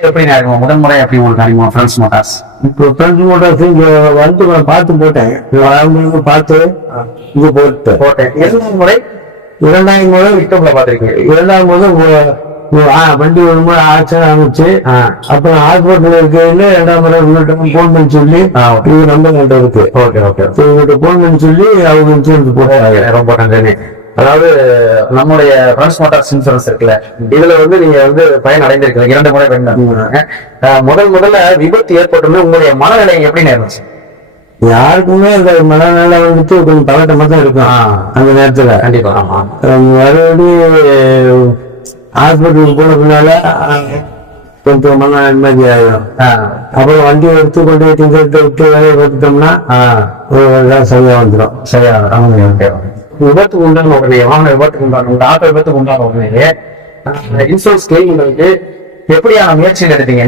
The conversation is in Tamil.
எப்படி இருக்கும் முதல் முறை எப்படி உங்களுக்கு அறிமுகம் ஃப்ரெண்ட்ஸ் மோட்டார்ஸ்? இப்போ ஃப்ரெண்ட்ஸ் மோட்டார்ஸ் இங்க வந்து பார்த்து போட்டேன். பார்த்து இங்க போட்டேன். இரண்டாவது முறை யூடியூப்ல பாத்திருக்கீங்க. இரண்டாவது முறை வண்டி ஒரு முறை ஆக்சிடென்ட் ஆனிச்சு. அப்புறம் ஹாஸ்பிட்டல் இருக்கையில இரண்டாம் முறை உங்கள்கிட்ட போன் பண்ணி சொல்லி இது நம்பர் கிட்ட இருக்கு. Okay okay. உங்கள்கிட்ட போன் பண்ணி சொல்லி அவங்க இன்சூரன்ஸ் போட்டாங்க. ரொம்ப நன்றி. அதாவது நம்முடைய ஃப்ரெண்ட்ஸ் மோட்டார்ஸ் இன்சூரன்ஸ் இருக்குல்ல, இதுல வந்து நீங்க வந்து பயன் அடைந்திருக்கீங்க. 2 முறை பயன். முதல்ல விபத்து ஏற்பட்டோம்னா உங்களுடைய மனநிலை எப்படி இருந்துச்சு? யாருக்குமே அந்த மனநிலை வந்துட்டு கொஞ்சம் பதட்டமா தான் இருக்கும் அந்த நேரத்துல. கண்டிப்பா. ஆமா. மறுபடியும் ஹாஸ்பிட்டலுக்கு போன பின்னால கொஞ்சம் மன நிம்மதி ஆயிடும். அப்புறம் வண்டி எடுத்து கொண்டு திங்கள்கிட்ட விட்டு வேலையை பார்த்துட்டோம்னா சரியா வந்துடும். சரியா. விபத்துக்கு உண்டான உடனே வாகன விபத்துக்கு உண்டான உங்க ஆட்டோ விபத்துக்கு உண்டான உடனே இன்சூரன்ஸ் கிளைம் உங்களுக்கு எப்படியான முயற்சிகள் எடுத்தீங்க?